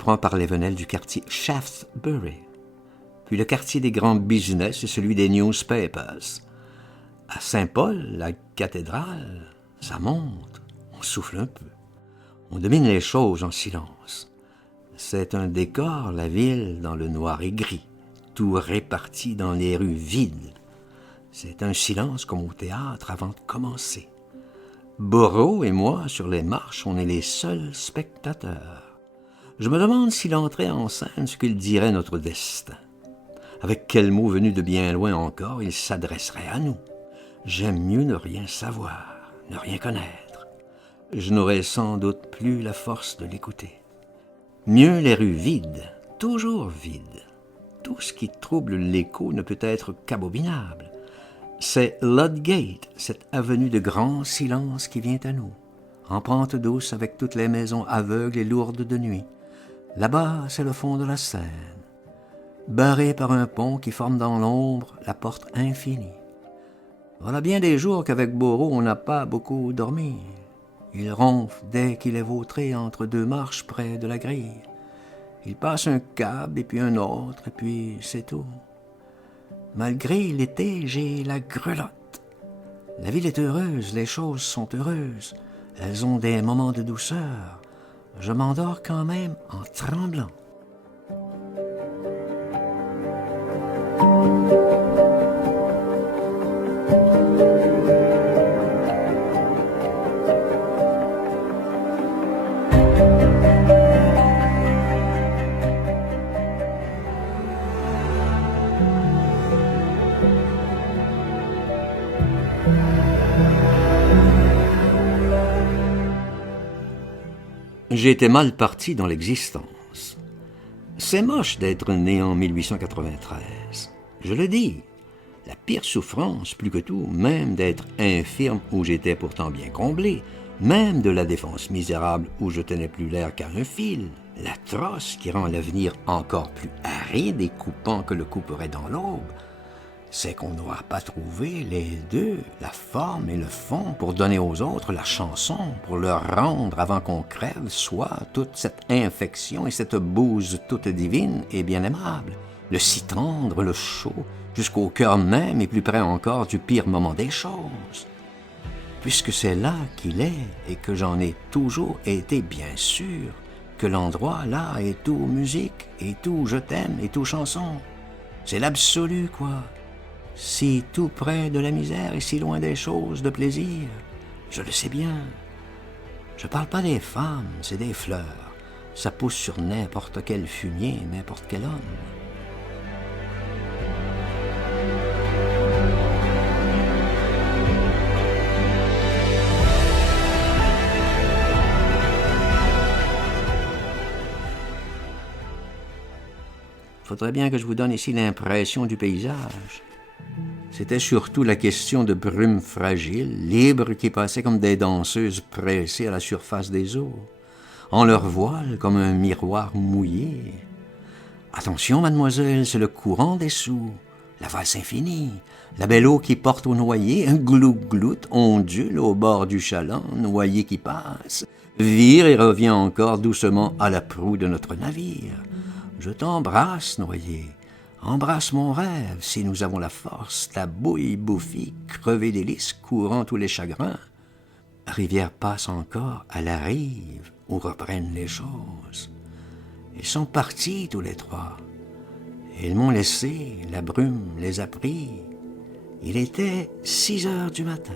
surprend par les venelles du quartier Shaftesbury. Puis le quartier des grands business et celui des newspapers. À Saint-Paul, la cathédrale, ça monte, on souffle un peu. On domine les choses en silence. C'est un décor, la ville, dans le noir et gris, tout réparti dans les rues vides. C'est un silence comme au théâtre avant de commencer. Borrow et moi, sur les marches, on est les seuls spectateurs. Je me demande s'il entrait en scène ce qu'il dirait notre destin. Avec quel mot venu de bien loin encore il s'adresserait à nous. J'aime mieux ne rien savoir, ne rien connaître. Je n'aurais sans doute plus la force de l'écouter. Mieux les rues vides, toujours vides. Tout ce qui trouble l'écho ne peut être qu'abominable. C'est Ludgate, cette avenue de grand silence qui vient à nous, en pente douce avec toutes les maisons aveugles et lourdes de nuit. Là-bas, c'est le fond de la Seine, barré par un pont qui forme dans l'ombre la porte infinie. Voilà bien des jours qu'avec Borrow, on n'a pas beaucoup dormi. Il ronfle dès qu'il est vautré entre deux marches près de la grille. Il passe un cab et puis un autre, et puis c'est tout. Malgré l'été, j'ai la grelotte. La ville est heureuse, les choses sont heureuses. Elles ont des moments de douceur. Je m'endors quand même en tremblant. J'ai été mal parti dans l'existence. C'est moche d'être né en 1893. Je le dis, la pire souffrance, plus que tout, même d'être infirme où j'étais pourtant bien comblé, même de la défense misérable où je tenais plus l'air qu'à un fil, l'atroce qui rend l'avenir encore plus aride et coupant que le couperait dans l'aube, c'est qu'on n'aura pas trouvé les deux, la forme et le fond, pour donner aux autres la chanson, pour leur rendre, avant qu'on crève, soit toute cette infection et cette bouse toute divine et bien aimable, le si tendre, le chaud, jusqu'au cœur même et plus près encore du pire moment des choses. Puisque c'est là qu'il est et que j'en ai toujours été bien sûr, que l'endroit là est tout musique et tout je t'aime et tout chanson. C'est l'absolu, quoi. Si tout près de la misère et si loin des choses de plaisir, je le sais bien. Je parle pas des femmes, c'est des fleurs. Ça pousse sur n'importe quel fumier, n'importe quel homme. Faudrait bien que je vous donne ici l'impression du paysage. C'était surtout la question de brumes fragiles, libres, qui passaient comme des danseuses pressées à la surface des eaux, en leur voile comme un miroir mouillé. Attention, mademoiselle, c'est le courant des sous, la valse infinie, la belle eau qui porte au noyer, un glout-glout ondule au bord du chaland, noyer qui passe, vire et revient encore doucement à la proue de notre navire. Je t'embrasse, noyer. Embrasse mon rêve, si nous avons la force, ta bouille bouffie, crevée d'hélices, courant tous les chagrins. Rivière passe encore à la rive où reprennent les choses. Ils sont partis tous les trois. Ils m'ont laissé, la brume les a pris. Il était 6 heures du matin.